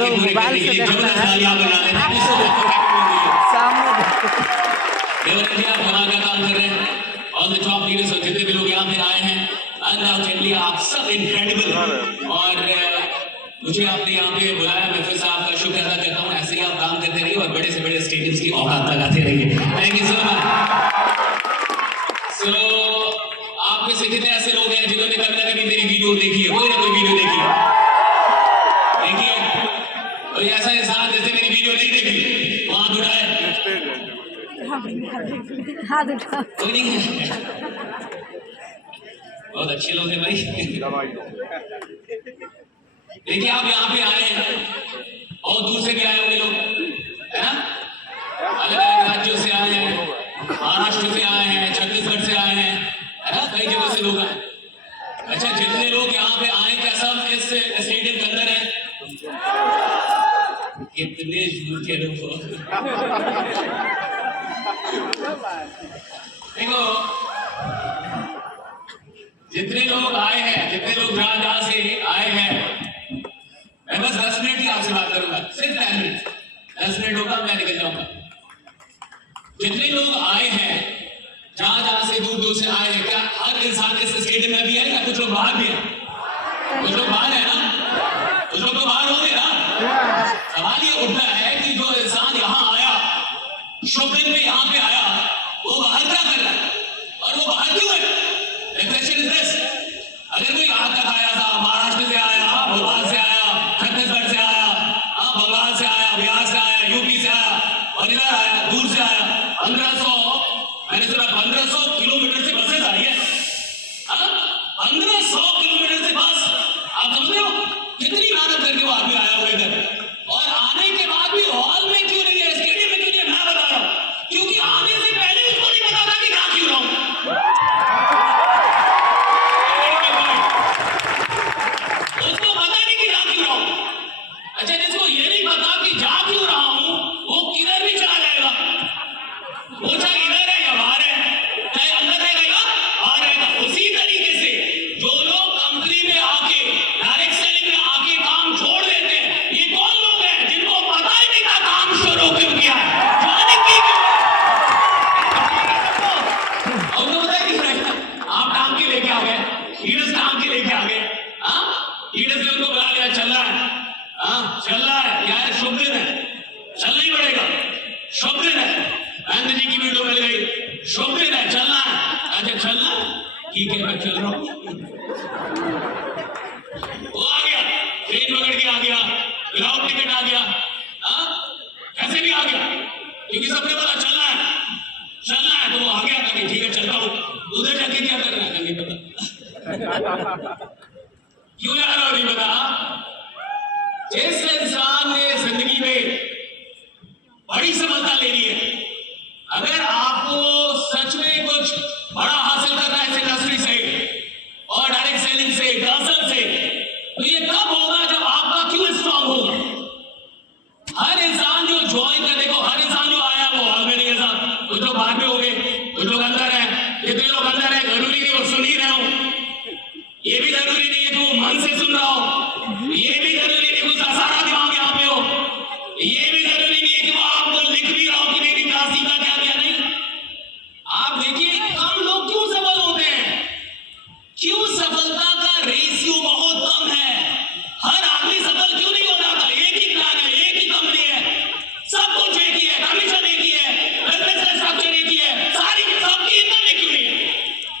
लोग मोबाइल से देखना है, सामने देवरतिया धमाका काम कर रहे हैं। ऑल द टॉप लीडर्स और जितने भी लोग यहाँ पे आए हैं, अनडाउटेडली आप सब इनक्रेडिबल। और मुझे आपने यहाँ पे बुलाया, मैं फिर से आपका शुक्र अदा करता हूँ। ऐसे ही आप काम करते रहिए और बड़े से बड़े स्टेडियम्स की औकात लगाते रहिए। Thank you so much. So आप में से कितने ऐसे लोग हैं जिन्होंने कभी ना कभी मेरी वीडियो देखी है? कोई ना कोई वीडियो देखी है? देखिए, कोई ऐसा इंसान जिसने मेरी वीडियो नहीं देखी, वहां उठाए, हाथ उठा। कोई नहीं है? बहुत अच्छे लोग हैं भाई। देखिए, आप यहाँ पे आए हैं और दूर से भी आए होंगे लोग, है ना? अलग अलग राज्यों से आए हैं, महाराष्ट्र से आए हैं, छत्तीसगढ़ से आए हैं, है ना? कई जगह से लोग आए। अच्छा, जितने लोग यहाँ पे आए, क्या सब इस स्टेडियम के अंदर हैं? कितने झूठ के लोग। देखो, जितने लोग आए हैं, जितने लोग जहां से आए हैं, मैं बस 10 मिनट ही आपसे बात करूंगा, सिर्फ 10 मिनट। 10 मिनट होगा, मैं निकल जाऊंगा। जितने लोग आए हैं, जहां से दूर दूर से आए हैं, क्या हर इंसान इस स्टेडियम में भी है या कुछ लोग बाहर भी हैं? कुछ लोग बाहर है ना? कुछ लोग तो बाहर होंगे ना? सवाल ये उठता है कि जो इंसान यहाँ आया, शुभ दिन में यहाँ पे आया, वो बाहर क्या कर रहा है और वो बाहर क्यों है? The question is this. अगर कोई आज तक आया था, महाराष्ट्र से आया, भोपाल से आया, छत्तीसगढ़ से आया, बंगाल से आया, बिहार से आया, यूपी से आया और इधर आया, दूर से आया, 1500, मैंने सुना 1500 किलोमीटर से बसें आ रही है। 1500 किलोमीटर से बस, आप समझ रहे हो कितनी मेहनत करके वो आदमी आया हुआ इधर, और आने के बाद भी हॉल में क्यों नहीं है, स्टेडियम में क्यों नहीं है? मैं बता रहा हूं, क्योंकि आने से पहले उसको नहीं पता था कि जा क्यों रहा हूं। उसको पता नहीं कि जा क्यों रहा हूं। अच्छा, जिसको ये नहीं पता कि जा क्यों रहा हूं, वो किधर भी चला जाएगा। वो चाहे इधर है या बाहर है, चाहे अंदर रहेगा या बाहर रहेगा। उसी तरीके से जो लोग कंपनी में आके, डायरेक्ट सेलिंग में आके काम छोड़ देते हैं, ये कौन लोग हैं जिनको पता ही नहीं था काम शुरू क्यों किया है, जाने की क्यों है। और वो पता ही नहीं रहेगा। आप टांग के लेके आ गए, लीडर्स टांग के लेके आ गए, लीडर्स ने उनको बुला लिया, चल रहा है, चल रहा है यार, शुभ दिन है, चलना ही पड़ेगा, शुभ दिन है। गांधी जी की वीडियो मिल गई, शुभ दिन है, चलना है। अच्छा, चलना ठीक है, मैं चल रहा हूं। वो आ गया, ट्रेन पकड़ के आ गया, विदाउट टिकट आ गया, कैसे भी आ गया, क्योंकि सबने बोला चलना है, चलना है, तो वो आ गया था कि ठीक है चलता हूं। उधर जाके क्या करना है नहीं पता। क्यों जा रहा नहीं पता। जिस इंसान ने जिंदगी में बड़ी सफलता ले ली है, अगर आपको सच में कुछ बड़ा हासिल करना है इस इंडस्ट्री से और डायरेक्ट सेलिंग से, हसल से, तो ये कब होगा जब आपका क्यों स्ट्रांग होगा। हर इंसान जो ज्वाइन करने को, हर इंसान जो आया वो हॉल में नहीं है साहब, कुछ लोग बाहर में हो गए, कुछ लोग अंदर है। जितने लोग अंदर है, जरूरी नहीं वो सुन ही रहे हो, ये भी जरूरी नहीं है कि वो मन से सुन रहा हो, ये भी जरूरी नहीं कि उसका सारा दिमाग यहाँ पे हो, ये भी जरूरी नहीं है कि वो आपको लिख भी रहा हो कि नहीं क्या सीखा क्या क्या नहीं। आप देखिए कम लोग क्यों सफल होते हैं, क्यों सफलता का रेशियो बहुत कम है। हर आदमी सफल क्यों नहीं हो जाता। एक ही प्लान है, एक ही कंपनी है, सब कुछ एक ही है, कमीशन एक ही है, बिजनेस का स्ट्रक्चर एक ही है, सारी सबकी इनकम एक ही है।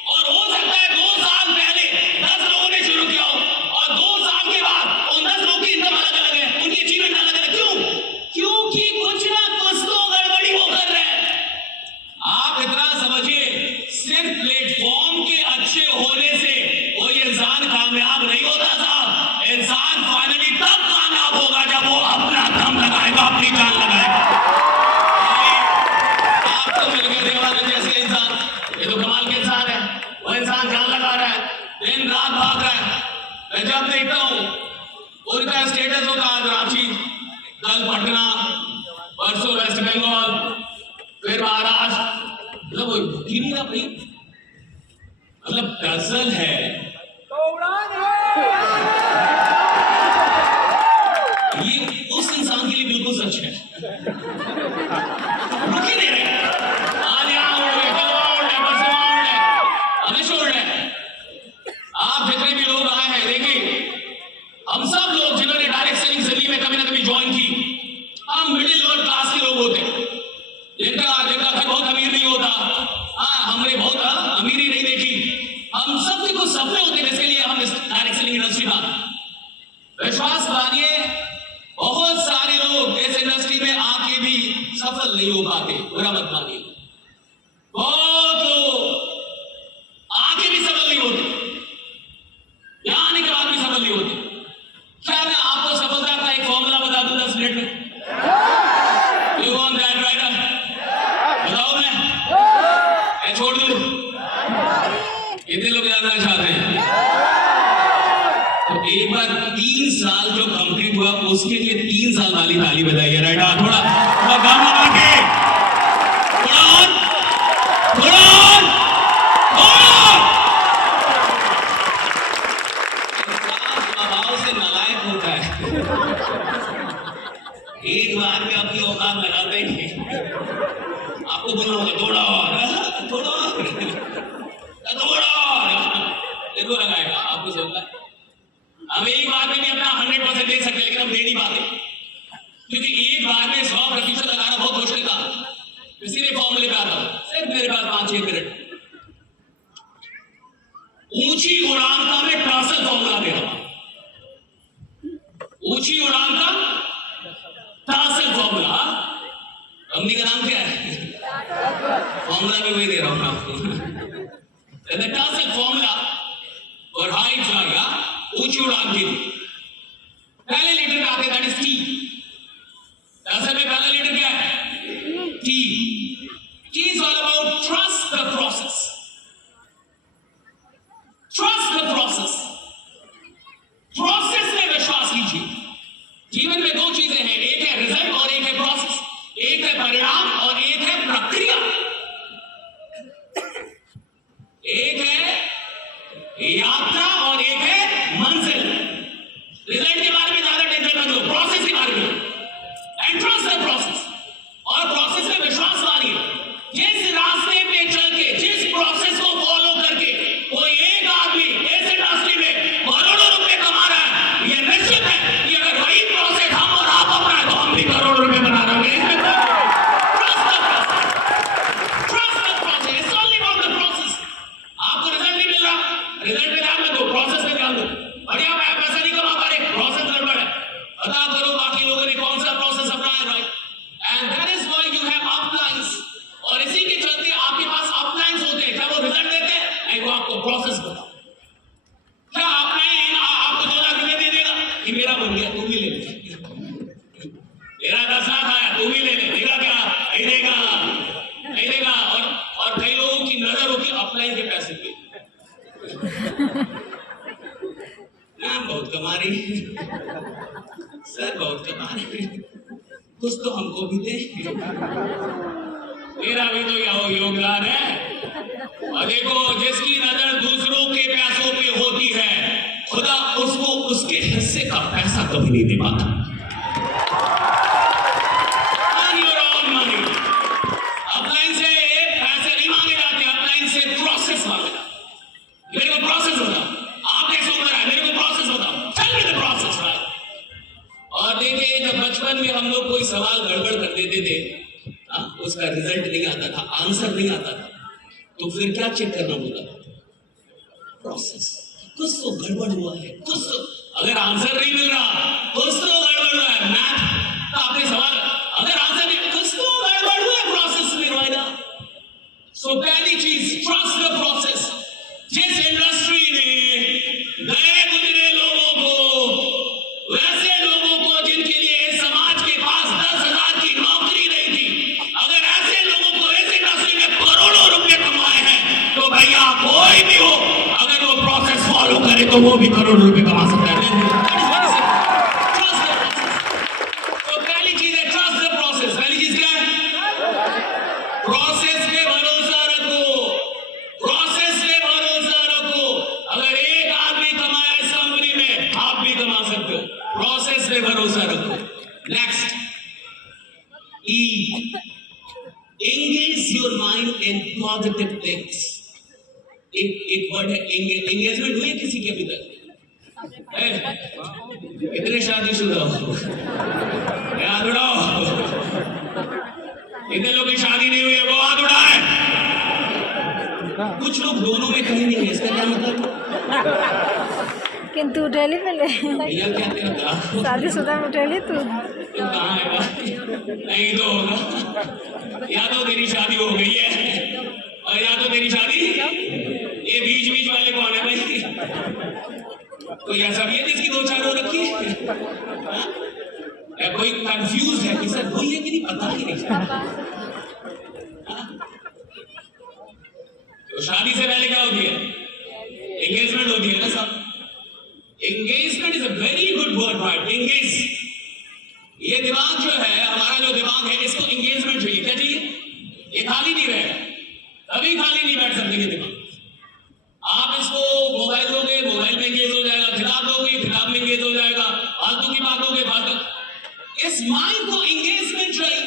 और हो सकता है 2 साल पहले 10 लोगों ने शुरू किया हो और 2 साल के बाद उन 10 लोगों की इनकम अलग अलग है, उनकी अचीवमेंट अलग अलग। क्यों? क्योंकि कुछ ना कुछ तो गड़बड़ी वो कर रहे हैं। आप इतना समझिए, सिर्फ प्लेटफॉर्म के अच्छे होने से कोई इंसान कामयाब नहीं होता साहब। इंसान फाइनली तब कामयाब होगा जब वो अपना दम लगाएगा, अपनी जान लगाएगा। आपको मिल गए देवानंद जैसे इंसान, ये तो कमाल के इंसान है। वो इंसान जान लगा रहा है, दिन रात भाग रहा है। मैं जब देखता हूँ उनका स्टेटस होता है, रांची, कल पटना, परसों वेस्ट बंगाल, फिर महाराष्ट्र, मतलब वो ही नहीं रहा भाई, मतलब गजल है। ये रुक ही नहीं रहे। आज यहाँ उड़ रहे, कल वहाँ उड़ रहे, परसों वहाँ उड़ रहे, हमेशा उड़ रहे। आप जितने भी लोग आए हैं, देखिए हम सब लोग जिन्होंने डायरेक्ट सेलिंग जिंदगी में कभी ना कभी ज्वाइन की, हम मिडिल लोअर क्लास के लोग होते हैं, जिनका घर बहुत अमीर नहीं होता। हाँ, हमने बहुत अमीरी नहीं देखी। हम सबके कुछ सपने होते हैं जिसके लिए हम इस डायरेक्ट सेलिंग इंडस्ट्री में आते। विश्वास मानिए, बहुत सारे लोग इस इंडस्ट्री में आके भी सफल नहीं हो पाते। बुरा मत मानिए, बहुत लोग आके भी सफल नहीं होते, यहां आने के बाद भी सफल नहीं होते। क्या मैं आपको सफलता का एक फॉर्मूला बता दूं 10 मिनट में? You want that right? बताओ मैं छोड़ दूं? कितने लोग जानना चाहते हैं? तो एक बार 3 साल जो कंप्लीट हुआ उसके लिए 3 साल वाली ताली बजाइए। राइट, थोड़ा थोड़ा गाम लगा के, थोड़ा और, थोड़ा और, थोड़ा और। स्वभाव से नालायक होता है, एक बार में अपनी औकात लगाते हैं। आपको बोलना होगा थोड़ा और, थोड़ा और, थोड़ा और, देखो लगाएगा आपको चलता है। हम एक बार में भी अपना 100% दे सकते, लेकिन हम दे नहीं पाते, क्योंकि एक बार में 100% लगाना बहुत मुश्किल था। इसीलिए फॉर्मूले पे आता हूं, सिर्फ मेरे पास 5-6 मिनट। ऊंची उड़ान का मैं टासल फॉर्मूला दे रहा हूं। ऊंची उड़ान का टासल फॉर्मूला। कंपनी का नाम क्या है? फॉर्मूला भी वही दे रहा हूं आपको। टासल फॉर्मूला और हाइट जाएगा ऊंची उड़ान के लिए। पहले लीटर में आते दैट इज टी। टासल में पहला लीटर क्या है? T. T is all about trust the process. Trust the process. Process में विश्वास कीजिए। जीवन में 2 चीजें हैं, एक है रिजल्ट और एक है प्रोसेस। एक है परिणाम और एक है प्रक्रिया। एक है यात्रा और एक है मंजिल। रिजल्ट के बारे में ज्यादा टेंशन मत लो, प्रोसेस के बारे में एंड ट्रस्ट द प्रोसेस। और प्रोसेस में विश्वास मानिए। जिस रास्ते पे चल के, जिस प्रोसेस को फॉलो करके कोई एक आदमी इस इंडस्ट्री में करोड़ों रुपए कमा रहा है, यह निश्चित है कि अगर वही प्रोसेस हम और आप अपनाए तो हम भी करोड़ों रुपए बना रहे हैं। इसमें trust the process. It's only about the process. आपको रिजल्ट नहीं मिल रहा, रिजल्ट पे ध्यान मत दो, प्रोसेस पे ध्यान दो। बढ़िया, मैं पैसा नहीं कमा पा रहे, प्रोसेस गड़बड़ है। पता करो बाकी लोगों ने कौन सा प्रोसेस अपनाया, right? And that is why you have appliances. और इसी के चलते आपके पास अपलाइंस होते हैं। क्या वो रिजल्ट देते हैं? नहीं, वो आपको प्रोसेस बताओ। क्या अपलाइन आपको 2 लाख रुपए दे देगा कि मेरा बन गया, तू भी ले ले, मेरा 10 लाख आया, तू भी ले ले, देगा क्या? नहीं देगा, नहीं देगा। और कई लोगों की नजर होती है अपलाइन के पैसे पे। बहुत कमा रही सर, बहुत कमा रही, कुछ तो हमको भी दे, मेरा भी तो यह योगदान है। और देखो, जिसकी नजर दूसरों के पैसों पे होती है, खुदा उसको उसके हिस्से का पैसा कभी नहीं दे पाता। अपलाइन से पैसे नहीं मांगे जाते, अपलाइन से प्रोसेस मांगे जाते। मेरे को प्रोसेस बताओ, आप कैसे उम्र है, मेरे को प्रोसेस बताओ, चल मेरे प्रोसेस भाई। और देखिए, जब बचपन में हम लोग कोई सवाल गड़बड़ कर देते थे, उसका रिजल्ट नहीं आता था, आंसर नहीं आता था, तो फिर क्या चेक करना होता था? प्रोसेस। कुछ तो गड़बड़ हुआ है, कुछ तो, अगर आंसर नहीं मिल रहा कुछ तो गड़बड़ हुआ है। मैथ का आपने सवाल, अगर आंसर नहीं, कुछ तो गड़बड़ हुआ है प्रोसेस में, राइट? सो पहली चीज, ट्रस्ट द प्रोसेस। जिस इंडस्ट्री ने गए गुजरे लोगों को, वैसे लोगों को जिनके लिए समाज के पास 10,000 की नौकरी नहीं थी, अगर ऐसे लोगों को इस इंडस्ट्री में करोड़ों रुपए कमाए हैं, तो भैया कोई भी हो, अगर वो प्रोसेस फॉलो करे तो वो भी करोड़ों रुपए कमा सकता है। तो पहली चीज है ट्रस्ट द प्रोसेस। पहली चीज क्या है? प्रोसेस पे भरोसा रखो, प्रोसेस पे भरोसा रखो। अगर एक आदमी कमाया इस कंपनी में, आप भी कमा सकते हो। प्रोसेस पे भरोसा रखो। Next, E. Engage your mind in positive things. एक वर्ड है एंगेजमेंट हुई किसी के अभी तक है? कितने शादीशुदा हो? याद उड़ाओ। इतने लोग की शादी नहीं हुई है वो हाथ उड़ाए। कुछ लोग दोनों में कहीं नहीं है, इसका क्या मतलब? किंतु उठेली पहले भैया क्या तेरा कहा? शादीशुदा में उठेली तू कहाँ है भाई? नहीं तो होगा, या तो तेरी शादी हो गई है और या तो तेरी शादी, ये बीच बीच वाले कौन है भाई? कोई ऐसा भी है जिसकी दो चार हो रखी है? या कोई कंफ्यूज है कि सर वही है कि नहीं, पता ही नहीं। तो शादी से पहले क्या होती है? एंगेजमेंट होती है ना सब। Engagement is a very good word, right? Engage. ये दिमाग जो है, हमारा जो दिमाग है, इसको एंगेजमेंट चाहिए। क्या चाहिए? ये खाली नहीं रहेगा, कभी खाली नहीं बैठ सकते ये दिमाग। आप इसको मोबाइल दोगे, मोबाइल में एंगेज हो जाएगा, किताब दोगे, किताब में एंगेज हो जाएगा, फालतू की बात दोगे, फालतू। इस माइंड को एंगेजमेंट चाहिए।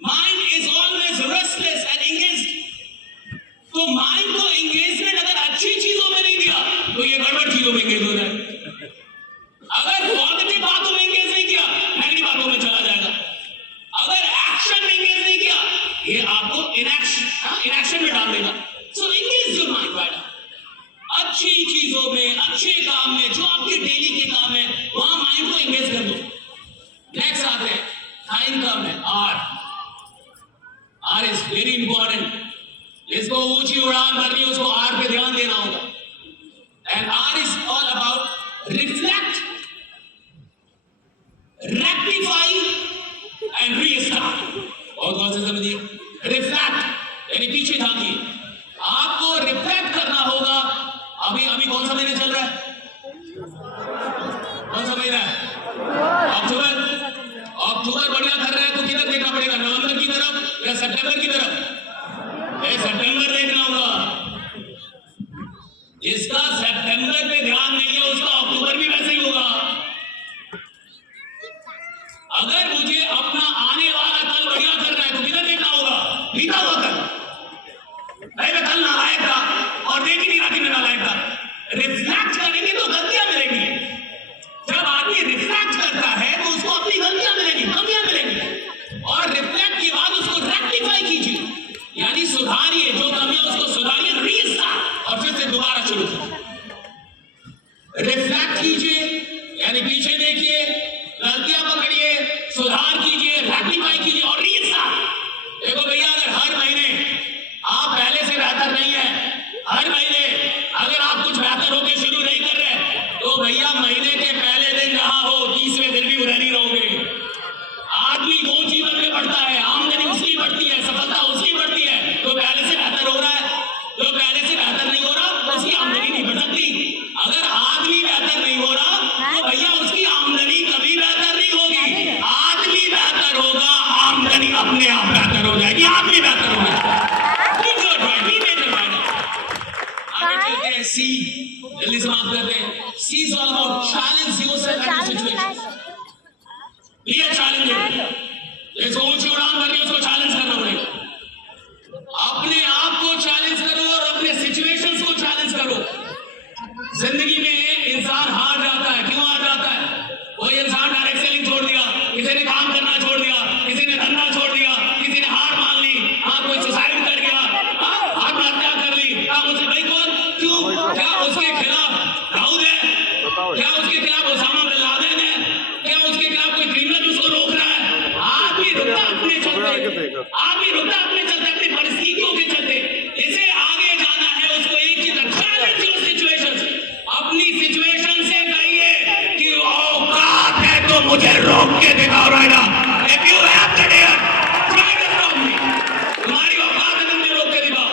Mind is always restless and engaged. तो माइंड को एंगेजमेंट अगर अच्छी चीजों में नहीं दिया तो ये गड़बड़ चीजों में एंगेज हो जाए। अगर पॉजिटिव बातों में एंगेज नहीं किया, नेगेटिव बातों में चला जाएगा। अगर एक्शन में एंगेज नहीं किया, ये आपको इनएक्शन में डाल देगा। So engage your mind right now. अच्छी चीजों में, अच्छे काम में, जो आपके डेली के काम है, वहां माइंड को एंगेज कर दो। नेक्स्ट आते हैं, टाइम कम है, आर इज वेरी इंपॉर्टेंट। जिसको ऊंची उड़ान भरनी है उसको आर पे ध्यान देना होगा। And R is all about reflect, rectify and restart. बहुत गौर से समझिए, रिफ्लेक्ट यानी पीछे झांकिए। आपको रिफ्लेक्ट करना होगा। अभी कौन सा महीना चल रहा है? कौन सा महीना है? अक्टूबर। अक्टूबर बढ़िया कर रहा है तो किधर देखना पड़ेगा? नवंबर की तरफ या सितंबर की तरफ? सितंबर देखना होगा। जिसका सितंबर पे ध्यान नहीं है उसका अक्टूबर भी वैसे ही होगा। अगर मुझे अपना आने वाला कल बढ़िया करना है तो किधर देखना होगा? बीता हुआ कल। नहीं, मैं कल नालायक था और देख ही नहीं रहा कि मैं नालायक था। रिफ्लेक्ट करेंगे तो गलतियां मिलेंगी। जब आदमी रिफ्लेक्ट करता है तो उसको अपनी गलतियां मिलेंगी, कमियां मिलेंगी, और रिफ्लेक्ट के बाद उसको रेक्टिफाई कीजिए, यानी सुधारिए। जो कमी है उसको सुधारिए, रीस्टार्ट, और फिर से दोबारा शुरू कीजिए। रिफ्लेक्ट कीजिए यानी पीछे देखिए, गलतियां पकड़िए, सुधार कीजिए, रेक्टिफाई कीजिए और रीस्टार्ट। देखो भैया, अगर हर महीने आप पहले से बेहतर नहीं है, हर महीने अगर आप कुछ बेहतर होकर शुरू नहीं कर रहे, तो भैया महीने के पहले दिन जहां हो 30वें दिन भी उधर ही रहोगे। आदमी वो जीवन में बढ़ता है, आमदनी उसकी बढ़ती है, सफलता उसकी बढ़ती है, तो पहले से बेहतर हो रहा है। जो पहले से बेहतर नहीं हो रहा उसकी आमदनी नहीं बढ़ सकती। अगर आदमी बेहतर नहीं हो रहा तो भैया उसकी आमदनी कभी बेहतर नहीं होगी। आदमी बेहतर होगा, आमदनी अपने आप बेहतर हो जाएगी, आदमी बेहतर हो जाएगा। आगे चलते हैं, सी, जल्दी समाप्त करते हैं। See is all about challenge yourself and situation. ये चैलेंज है, जिसको ऊंची उड़ान भरनी है उसको चैलेंज करना पड़ेगा। अपने आप को चैलेंज करो और अपने सिचुएशंस को चैलेंज करो। जिंदगी में इंसान हार जाता है। क्यों हार जाता है? कोई इंसान डायरेक्ट सेलिंग छोड़ दिया, किसी ने काम करना छोड़ दिया, किसी ने धंधा छोड़ दिया, किसी ने हार मान ली, कोई सुसाइड कर गया, आत्महत्या कर ली। मुझे भाई कौन, क्यों, क्या उसके खिलाफ दाऊद है? क्या उसके खिलाफ ओसामा बिन लादेन है? क्या उसके खिलाफ कोई क्रिमिनल उसको रोक रहा है? आदमी रुकता अपने चलते, आदमी रुकता अपने चलते, अपनी परिस्थितियों के चलते। इसे आगे जाना है, उसको एक चीज, चैलेंज योर सिचुएशंस। अपनी सिचुएशन से कहिए कि औकात है तो मुझे रोक के दिखाओ राइडा। If you have the dare, try to stop me. तुम्हारी औकात है तो मुझे रोक के दिखाओ।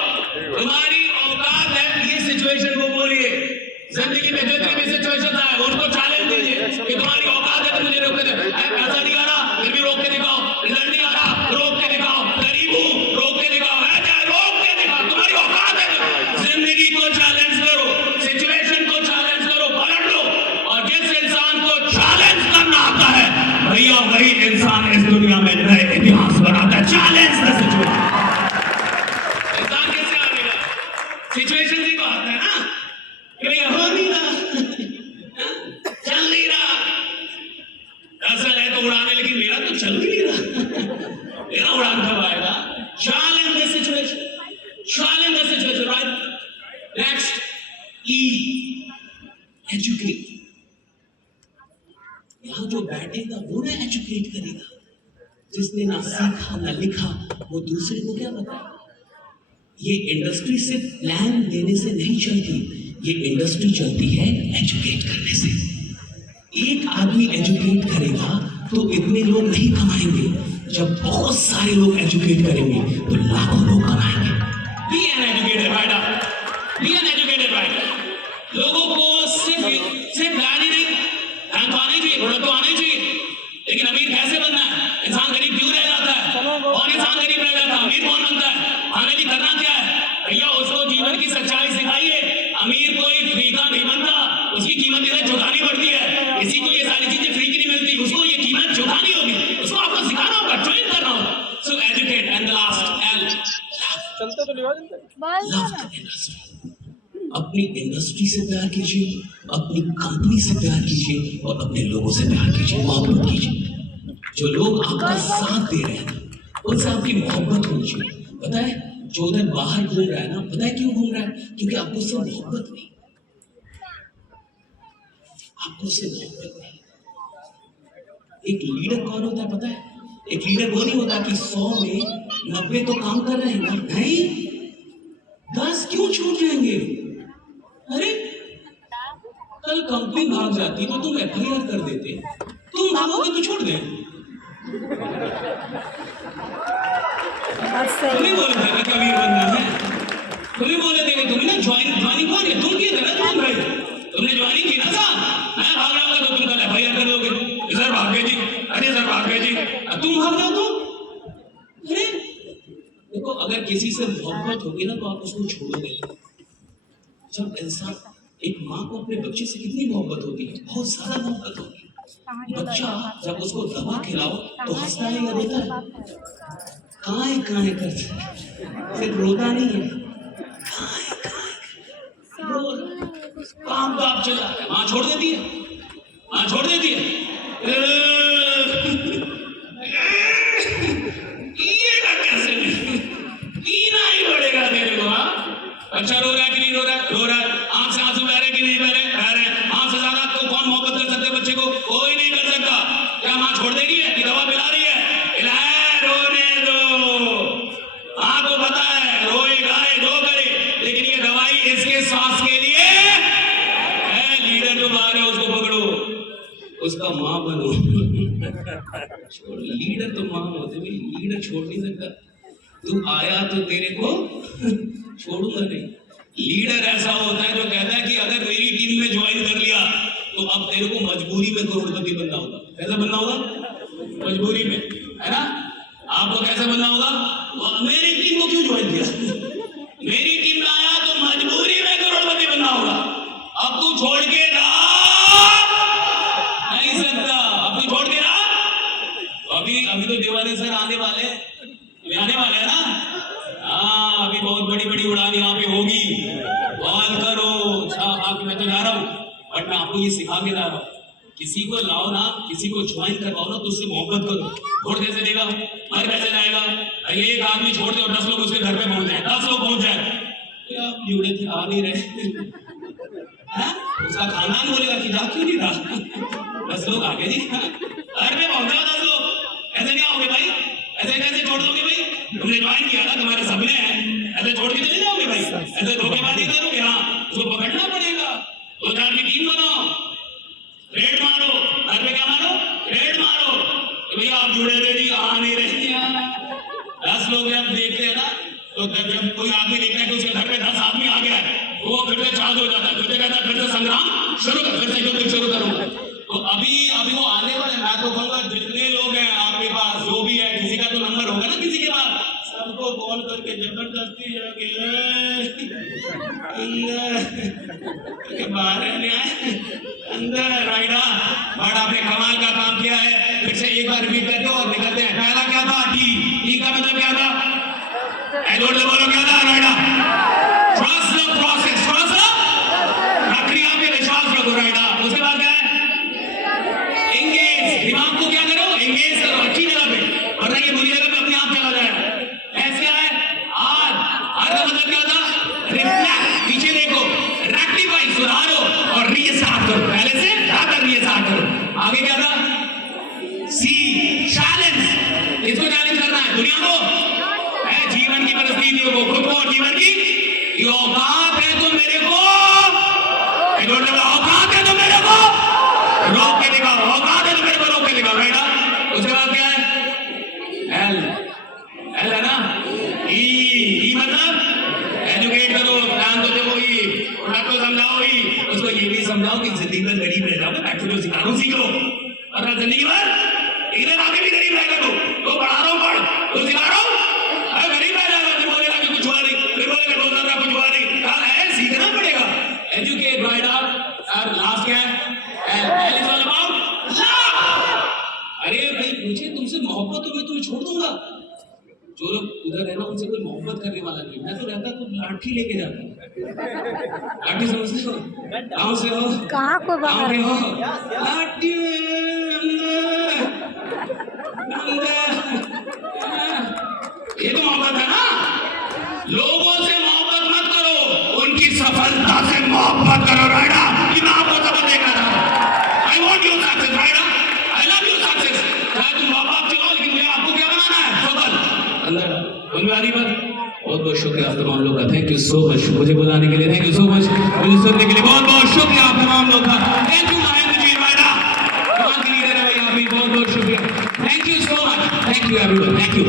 तुम्हारी औकात है, ये सिचुएशन को बोलिए। जिंदगी में जितनी भी सिचुएशन आए उनको चैलेंज दीजिए कि तुम्हारी औकात है तो मुझे रोक के दिखाओ। पैसा नहीं आ रहा फिर भी रोक के दिखाओ, रिजल्ट नहीं आ रहा रोक के दिखाओ, गरीब हूं रोक के दिखाओ, रोक के दिखाओ। तुम्हारी औकात है। जिंदगी को चैलेंज करो, सिचुएशन को चैलेंज करो, पलट लो। और जिस इंसान को चैलेंज करना आता है भैया, वही इंसान ना सीखा ना लिखा, वो दूसरे को क्या बताए? ये इंडस्ट्री सिर्फ प्लान देने से नहीं चलती, ये इंडस्ट्री चलती है एजुकेट करने से। एक आदमी एजुकेट करेगा तो इतने लोग नहीं कमाएंगे, जब बहुत सारे लोग एजुकेट करेंगे तो लाखों लोग कमाएंगे। Be an educated writer. Be an educated writer. लोगों को सिर्फ प्लान ही नहीं, प्लान तो आने चाहिए, प्रोडक्ट तो आने चाहिए, लेकिन अमीर कैसे बनना है? इंसान गरीब क्यों रह जाता है? और इंसान गरीब रह जाता है, अमीर कौन बनता है? फाइनली करना क्या है भैया? उसको जीवन की सच्चाई सिखाइए। अमीर कोई फ्री का नहीं बनता, उसकी कीमत इधर चुकानी पड़ती है। किसी को ये सारी चीजें फ्री की नहीं मिलती, उसको ये कीमत चुकानी होगी, उसको आपको सिखाना होगा, ट्रेन करना होगा। So educate and the last L, चलते तो लिवा देते लव द इंडस्ट्री। अपनी इंडस्ट्री से प्यार कीजिए, अपनी कंपनी से प्यार कीजिए और अपने लोगों से प्यार कीजिए, मोहब्बत कीजिए। जो लोग आपका साथ दे रहे हैं उनसे आपकी मोहब्बत होनी चाहिए। पता है जो उधर बाहर घूम रहा है ना, पता है क्यों घूम रहा है? क्योंकि आपको उससे मोहब्बत नहीं, आपको उससे मोहब्बत नहीं। एक लीडर कौन होता है पता है? एक लीडर वो नहीं होता कि 100 में 90 तो काम कर रहे हैं ना, नहीं 10 क्यों छूट जाएंगे? अरे कल कंपनी भाग जाती तो तुम FIR कर देते, तुम भागोगे तो छोड़ दें। तुम्हें बोले थे ना कबीर बनना है, तुम्हें बोले थे तुम ना ज्वाइनिंग कौन है? तुम किए थे ना, तुम भाई तुमने ज्वाइनिंग की ना साहब। मैं भाग रहा होगा तो तुम कल FIR कर दोगे, सर भाग गए जी, अरे सर भाग गए जी, तुम भाग जाओ तो। अरे देखो अगर किसी से मोहब्बत होगी ना तो आप उसको छोड़ोगे। जब इंसान, एक माँ को अपने बच्चे से कितनी मोहब्बत होती है, बहुत ज्यादा मोहब्बत होती है। बच्चा जब उसको दवा खिलाओ तो हंसता है या रोता है? काहे काहे करता है, सिर्फ रोता नहीं है, काहे काहे रो। काम तो आप चला, माँ छोड़ देती है, माँ छोड़ देती है, कैसे पीना ही पड़ेगा तेरे को। अच्छा रो रहा है कि नहीं रो रहा है? रो रहा है। आंख से आंसू बह रहे कि नहीं बह रहे? बह रहे। आंख से ज्यादा तो कौन मोहब्बत कर सकते बच्चे को? कोई नहीं कर सकता। क्या माँ छोड़ दे रही है कि दवा पिला रही है? पिलाए, रोने दो। माँ को पता है रोए गाए जो करे, लेकिन ये दवाई इसके सांस के लिए है। लीडर जो बाहर है उसको पकड़ो, उसका माँ बनो। लीडर तो माँ होते भाई, लीडर छोड़ नहीं सकता। तू आया तो तेरे को छोड़ूंगा नहीं। लीडर ऐसा होता है जो कहता है कि अगर मेरी टीम में ज्वाइन कर लिया तो अब तेरे को मजबूरी में करोड़पति बनना होगा। कैसे बनना होगा? मजबूरी में, है ना? आपको कैसे बनना होगा? मेरी टीम को क्यों ज्वाइन किया? मेरी टीम में आया तो मजबूरी में करोड़पति बनना होगा। अब तू छोड़ के जा नहीं सकता, अब तू छोड़ के जा। अभी तो दीवाने सर आने वाले हैं ना। हाँ अभी बहुत बड़ी बड़ी उड़ान यहाँ पे होगी। कॉल करो साहब, मैं तो जा रहा हूँ, बट मैं आपको ये सिखा के जा रहा हूँ। किसी को लाओ ना, किसी को ज्वाइन करवाओ ना तो उससे मोहब्बत करो। छोड़ कैसे देगा, मर कैसे जाएगा? एक आदमी छोड़ दे और 10 लोग उसके घर पे पहुंच जाए, 10 लोग पहुंच जाए। आप जुड़े थे आ नहीं रहे। उसका खानदान बोलेगा कि जा क्यों नहीं रहा? 10 लोग आ गए जी, घर पे पहुंच जाओ 10 लोग। ऐसे नहीं आओगे भाई, ऐसे कैसे छोड़ दोगे भाई? तुमने ज्वाइन किया ना, तुम्हारे सपने हैं, ऐसे छोड़ के चले जाओगे भाई? ऐसे धोखेबाजी करोगे? हाँ उसको पकड़ना पड़ेगा। 2-4 की टीम बनाओ, रेड मारो, घर पे क्या मारो? रेड मारो। भैया आप जुड़े थे जी, आ नहीं रहे। 10 लोग जब देखते हैं ना, तो जब कोई आदमी देखता है कि उसके घर में 10 आदमी आ गया है, वो फिर से चार्ज हो जाता है, फिर से कहता है फिर से संग्राम शुरू कर, फिर से युद्ध शुरू करूंगा। तो अभी वो आने वाले, मैं तो कहूँगा जितने लोग हैं आपके पास, जो भी है, किसी का तो नंबर होगा ना किसी के पास, सबको कॉल करके जबरदस्ती जाके बाहर आए अंदर राइडा। बट आपने कमाल का काम किया है। फिर से एक बार रिपीट करके और निकलते हैं। पहला क्या था? टी का मतलब क्या था? एडवर्ड से बोलो क्या था राइडा? Trust the process, trust the प्रक्रिया पे विश्वास रखो राइडा। उसके बाद क्या है? एंगेज। दिमाग को क्या करो? एंगेज करो अच्छी जगह पे, वरना ये बुरी जगह पे अपने आप चला जाएगा। एस क्या है? आर का मतलब क्या था? रिफ्लेक्ट, पीछे देखो, रेक्टिफाई सुधारो और रीस्टार्ट करो। पहले से ज्यादा रीस्टार्ट करो। आगे क्या था? सी चैलेंज, इसको चैलेंज चीजों को खुद को अचीवर की। ये औकात है तो मेरे को औकात है तो मेरे को रोक के दिखाओ, औकात है तो मेरे को रोक के दिखाओ बेटा। उसके बाद क्या है? एल एल है ना। ई मतलब एजुकेट करो, ध्यान तो देखो, को समझाओ ही, उसको ये भी समझाओ कि जिंदगी में गरीब रह जाओगे, बैठो सिखाना सीख लो, वरना जिंदगी भर इधर आके भी गरीब रहेगा। तो पढ़ा रहा हूँ, पढ़ तो सिखा रहा हूँ, अरे गरीब रह जाएगा, फिर बोलेगा कि कुछ हुआ नहीं, फिर बोलेगा 2 साल कुछ हुआ नहीं। यार सीखना पड़ेगा, एजुकेट राइट आउट। और लास्ट क्या है? L is all about love. अरे भाई मुझे तुमसे मोहब्बत हो, मैं तुम्हें छोड़ दूंगा। जो लोग उधर है ना, उनसे कोई मोहब्बत करने वाला नहीं। मैं तो रहता तो लाठी लेके जाता। लाठी समझते हो? गाँव से हो, कहाँ को बाहर हो लाठी ये तो मोहब्बत है ना। लोगों से मोहब्बत मत करो, उनकी सफलता से मोहब्बत करो राइडा। कि मैं आपको सबक देखना चाहता हूँ। आई वॉन्ट यू सक्सेस राइडा, आई लव यू सक्सेस। चाहे तुम माँ बाप चलाओ, लेकिन मुझे आपको क्या बनाना है? सफल। अंदर बुनियादी बात। बहुत बहुत शुक्रिया आप तमाम लोग का, थैंक यू सो मच मुझे बुलाने के लिए, थैंक यू सो मच मुझे सुनने के लिए, बहुत बहुत शुक्रिया आप तमाम लोग का। थैंक यू महेंद्र जी राइडा, कमाल की लीडर है भैया, बहुत बहुत शुक्रिया, thank you so much, thank you everyone, thank you.